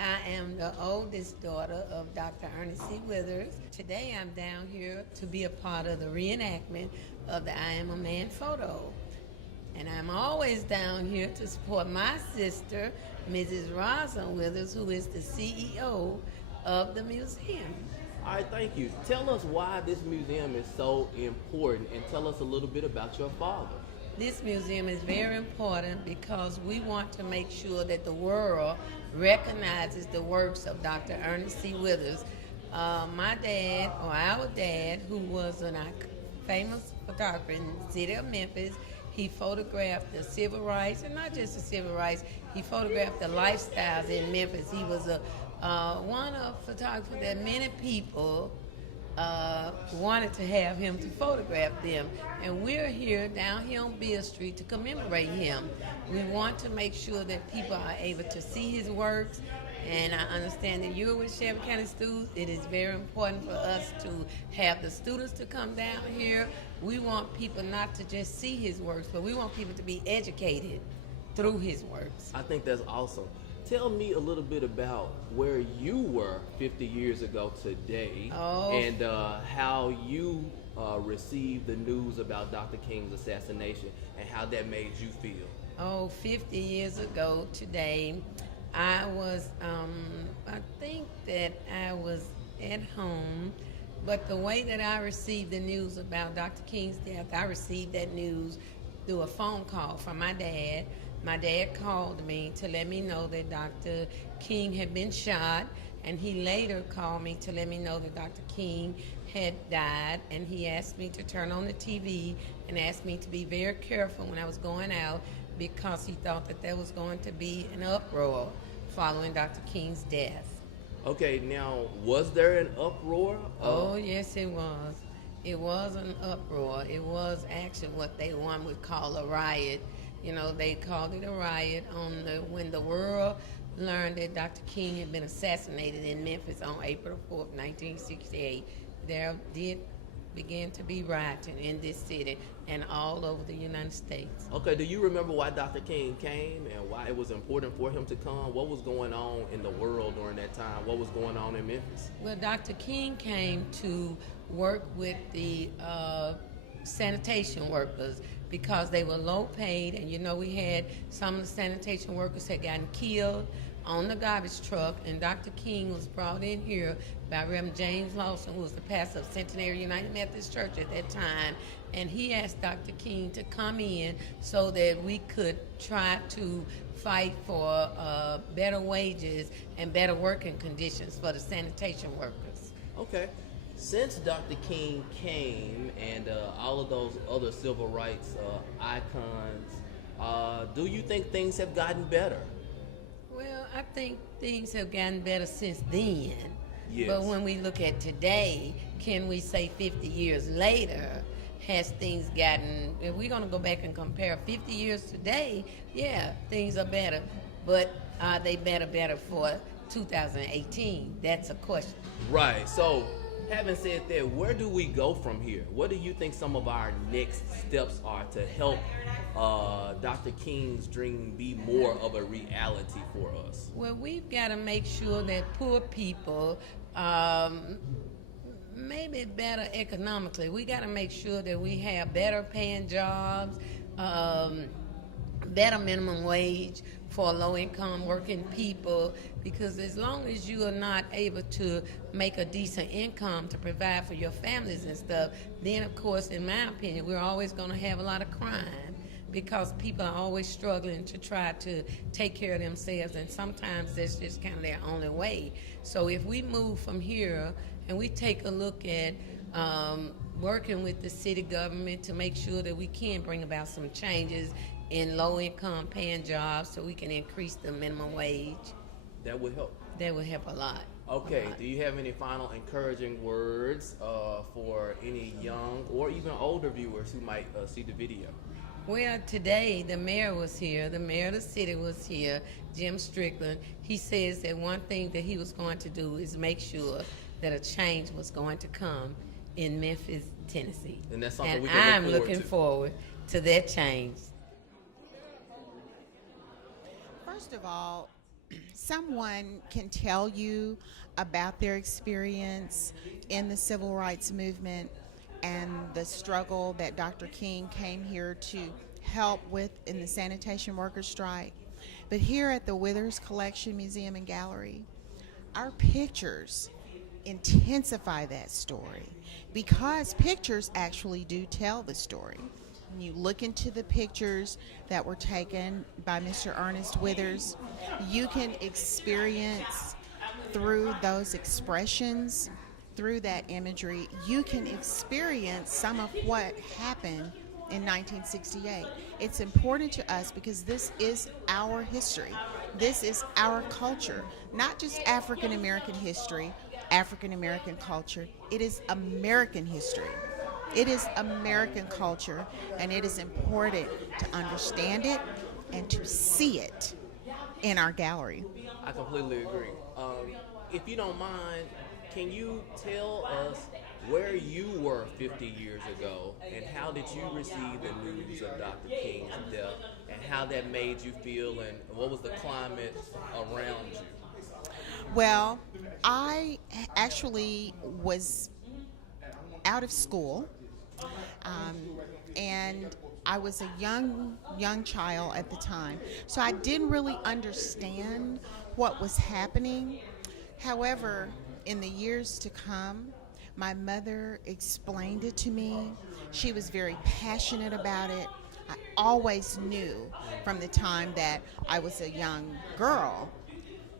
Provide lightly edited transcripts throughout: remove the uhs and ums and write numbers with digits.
I am the oldest daughter of Dr. Ernest C. Withers. Today I'm down here to be a part of the reenactment of the I Am a Man photo. And I'm always down here to support my sister, Mrs. Rosa Withers, who is the CEO of the museum. All right, thank you. Tell us why this museum is so important and tell us a little bit about your father. This museum is very important because we want to make sure that the world recognizes the works of Dr. Ernest C. Withers. My dad, or our dad, who was a famous photographer in the city of Memphis, he photographed the civil rights, and not just the civil rights, he photographed the lifestyles in Memphis. He was one of photographers that many people wanted to have him to photograph them. And we're here down here on Beale Street to commemorate him. We want to make sure that people are able to see his works. And I understand that you're with Shelby County students. It is very important for us to have the students to come down here. We want people not to just see his works, but we want people to be educated through his works. I think that's awesome. Tell me a little bit about where you were 50 years ago today and how you received the news about Dr. King's assassination and how that made you feel. 50 years ago today, I was, I think that I was at home, but the way that I received the news about Dr. King's death, I received that news through a phone call from my dad. My dad called me to let me know that Dr. King had been shot, and he later called me to let me know that Dr. King had died, and he asked me to turn on the TV and asked me to be very careful when I was going out because he thought that there was going to be an uproar following Dr. King's death. Okay, now, was there an uproar? Oh, yes, it was. It was an uproar. It was actually what one would call a riot. You know, they called it a riot when the world learned that Dr. King had been assassinated in Memphis on April 4th, 1968. There did begin to be rioting in this city and all over the United States. Okay, do you remember why Dr. King came and why it was important for him to come? What was going on in the world during that time? What was going on in Memphis? Well, Dr. King came to work with the sanitation workers because they were low paid, and you know we had some of the sanitation workers had gotten killed on the garbage truck, and Dr. King was brought in here by Reverend James Lawson, who was the pastor of Centenary United Methodist Church at that time, and he asked Dr. King to come in so that we could try to fight for better wages and better working conditions for the sanitation workers. Okay. Since Dr. King came and all of those other civil rights icons, do you think things have gotten better? Well, I think things have gotten better since then. Yes. But when we look at today, can we say 50 years later, has things gotten, if we're going to go back and compare 50 years today, yeah, things are better. But are they better for 2018? That's a question. Right. So, having said that, where do we go from here? What do you think some of our next steps are to help Dr. King's dream be more of a reality for us? Well, we've got to make sure that poor people maybe better economically. We got to make sure that we have better paying jobs, better minimum wage for low-income working people, because as long as you are not able to make a decent income to provide for your families and stuff, then of course, in my opinion, we're always going to have a lot of crime because people are always struggling to try to take care of themselves, and sometimes that's just kind of their only way. So if we move from here and we take a look at working with the city government to make sure that we can bring about some changes in low-income paying jobs so we can increase the minimum wage. That would help. That would help a lot. Okay, do you have any final encouraging words for any young or even older viewers who might see the video? Well, today the mayor was here. The mayor of the city was here, Jim Strickland. He says that one thing that he was going to do is make sure that a change was going to come in Memphis, Tennessee. And that's something we And can I'm looking forward to that change. First of all, someone can tell you about their experience in the civil rights movement and the struggle that Dr. King came here to help with in the sanitation workers strike. But here at the Withers Collection Museum and Gallery, our pictures intensify that story because pictures actually do tell the story. When you look into the pictures that were taken by Mr. Ernest Withers, you can experience through those expressions, through that imagery, you can experience some of what happened in 1968. It's important to us because this is our history. This is our culture, not just African American history, African American culture. It is American history. It is American culture, and it is important to understand it and to see it in our gallery. I completely agree. If you don't mind, can you tell us where you were 50 years ago, and how did you receive the news of Dr. King's death, and how that made you feel, and what was the climate around you? Well, I actually was out of school, and I was a young child at the time, so I didn't really understand what was happening. However, in the years to come, my mother explained it to me. She was very passionate about it. I always knew from the time that I was a young girl,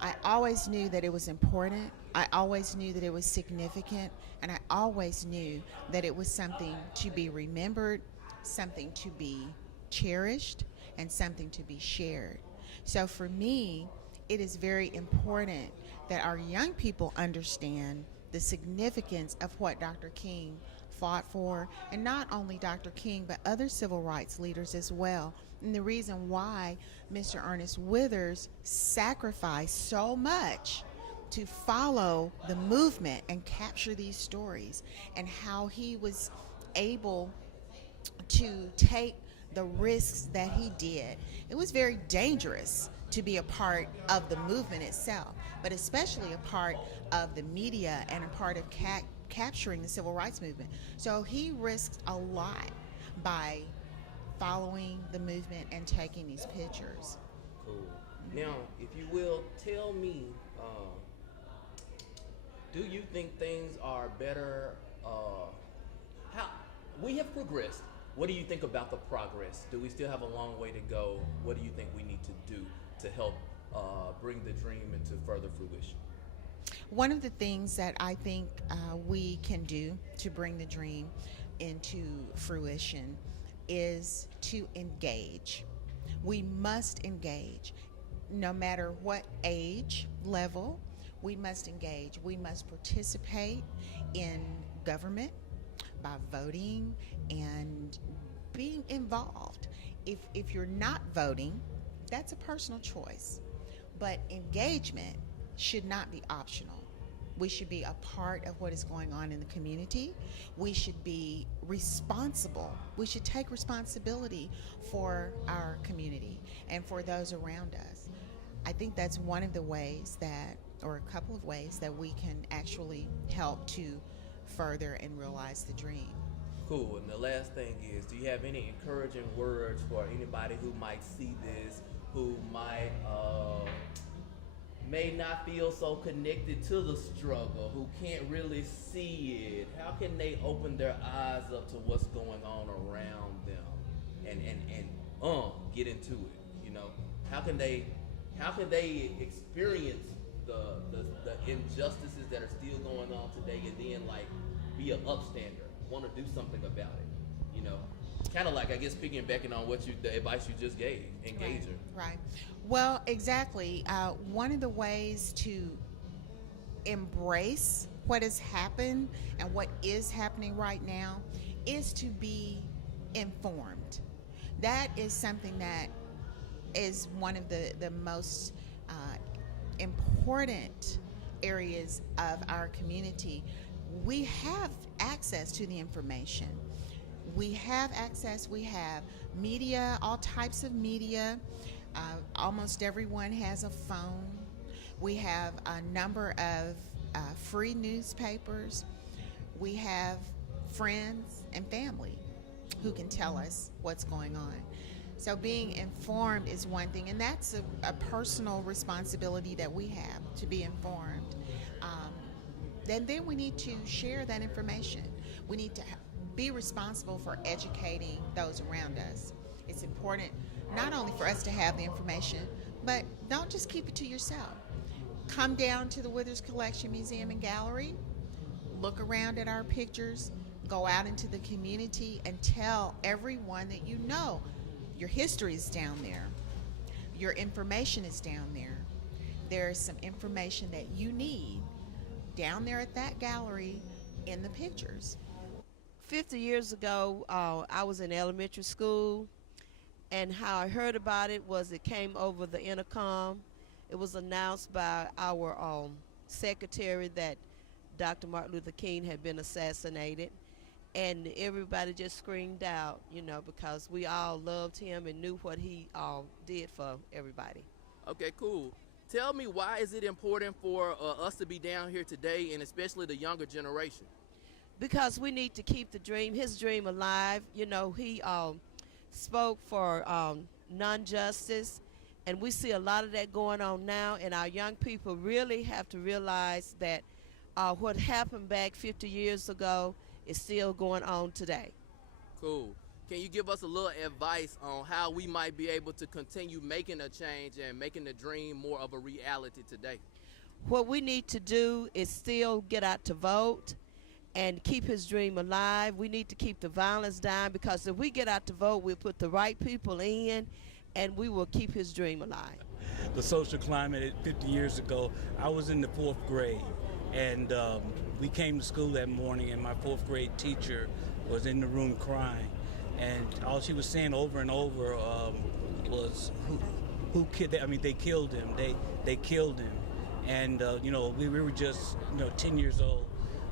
I always knew that it was important. I always knew that it was significant, and I always knew that it was something to be remembered, something to be cherished, and something to be shared. So for me, it is very important that our young people understand the significance of what Dr. King fought for, and not only Dr. King, but other civil rights leaders as well. And the reason why Mr. Ernest Withers sacrificed so much to follow the movement and capture these stories, and how he was able to take the risks that he did. It was very dangerous to be a part of the movement itself, but especially a part of the media and a part of capturing the civil rights movement. So he risked a lot by following the movement and taking these pictures. Cool. Now, if you will, tell me, do you think things are better? How we have progressed. What do you think about the progress? Do we still have a long way to go? What do you think we need to do to help bring the dream into further fruition? One of the things that I think we can do to bring the dream into fruition is to engage. We must engage. No matter what age level, we must engage. We must participate in government by voting and being involved. If you're not voting, that's a personal choice. But engagement should not be optional. We should be a part of what is going on in the community. We should be responsible. We should take responsibility for our community and for those around us. I think that's one of the ways that, or a couple of ways that we can actually help to further and realize the dream. Cool. And the last thing is, do you have any encouraging words for anybody who might see this, who might may not feel so connected to the struggle, who can't really see it? How can they open their eyes up to what's going on around them and get into it? You know, how can they experience the injustices that are still going on today, and then like be an upstander, want to do something about it? You know, kind of like, I guess, piggybacking on the advice you just gave, engager. Right. Well, exactly. One of the ways to embrace what has happened and what is happening right now is to be informed. That is something that is one of the most important areas of our community. We have access to the information. We have access, we have media, all types of media. Almost everyone has a phone. We have a number of free newspapers. We have friends and family who can tell us what's going on. So being informed is one thing, and that's a personal responsibility that we have, to be informed. Then we need to share that information. We need to be responsible for educating those around us. It's important not only for us to have the information, but don't just keep it to yourself. Come down to the Withers Collection Museum and Gallery, look around at our pictures, go out into the community and tell everyone that you know your history is down there, your information is down there. There's some information that you need down there at that gallery in the pictures. 50 years ago, I was in elementary school, and how I heard about it was it came over the intercom. It was announced by our secretary that Dr. Martin Luther King had been assassinated, and everybody just screamed out, you know, because we all loved him and knew what he did for everybody. Okay, cool. Tell me, why is it important for us to be down here today, and especially the younger generation? Because we need to keep his dream alive. You know, he spoke for non-justice, and we see a lot of that going on now, and our young people really have to realize that what happened back 50 years ago is still going on today. Cool. Can you give us a little advice on how we might be able to continue making a change and making the dream more of a reality today? What we need to do is still get out to vote and keep his dream alive. We need to keep the violence down, because if we get out to vote, we'll put the right people in, and we will keep his dream alive. The social climate 50 years ago, I was in the 4th grade, and we came to school that morning, and my 4th grade teacher was in the room crying, and all she was saying over and over was, "Who killed? I mean, they killed him. They killed him." And you know, we were just 10 years old.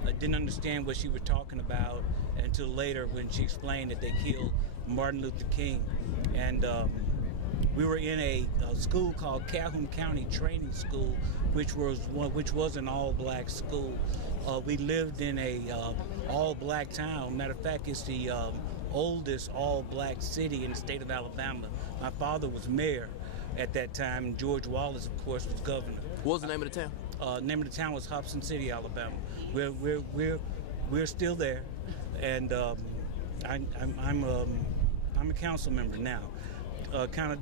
I didn't understand what she was talking about until later when she explained that they killed Martin Luther King. And we were in a school called Calhoun County Training School, which was an all-black school. We lived in a all-black town. Matter of fact, it's the oldest all-black city in the state of Alabama. My father was mayor at that time. George Wallace, of course, was governor. What was the name of the town? Name of the town was Hobson City, Alabama. We're still there, and I'm a council member now. Kind of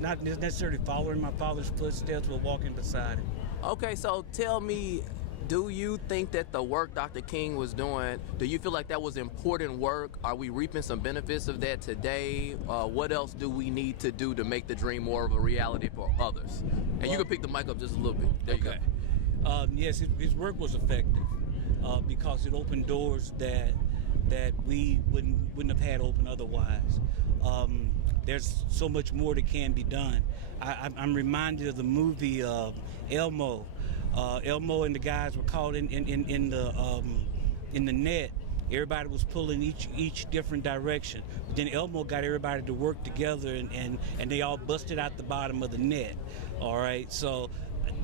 not necessarily following my father's footsteps, but walking beside him. Okay, so tell me, do you think that the work Dr. King was doing, do you feel like that was important work? Are we reaping some benefits of that today? What else do we need to do to make the dream more of a reality for others? And you can pick the mic up just a little bit. There you go. Yes, his work was effective because it opened doors that we wouldn't have had open otherwise. There's so much more that can be done. I'm reminded of the movie Elmo. Elmo and the guys were caught in the net. Everybody was pulling each different direction. But then Elmo got everybody to work together, and they all busted out the bottom of the net. All right, so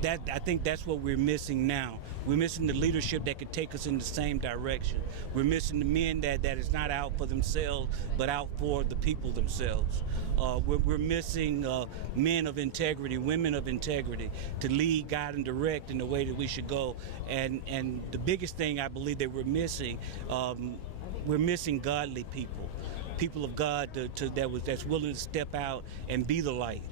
I think that's what we're missing now. We're missing the leadership that could take us in the same direction. We're missing the men that is not out for themselves, but out for the people themselves. We're missing men of integrity, women of integrity, to lead, guide, and direct in the way that we should go. And the biggest thing I believe that we're missing godly people of God that's willing to step out and be the light.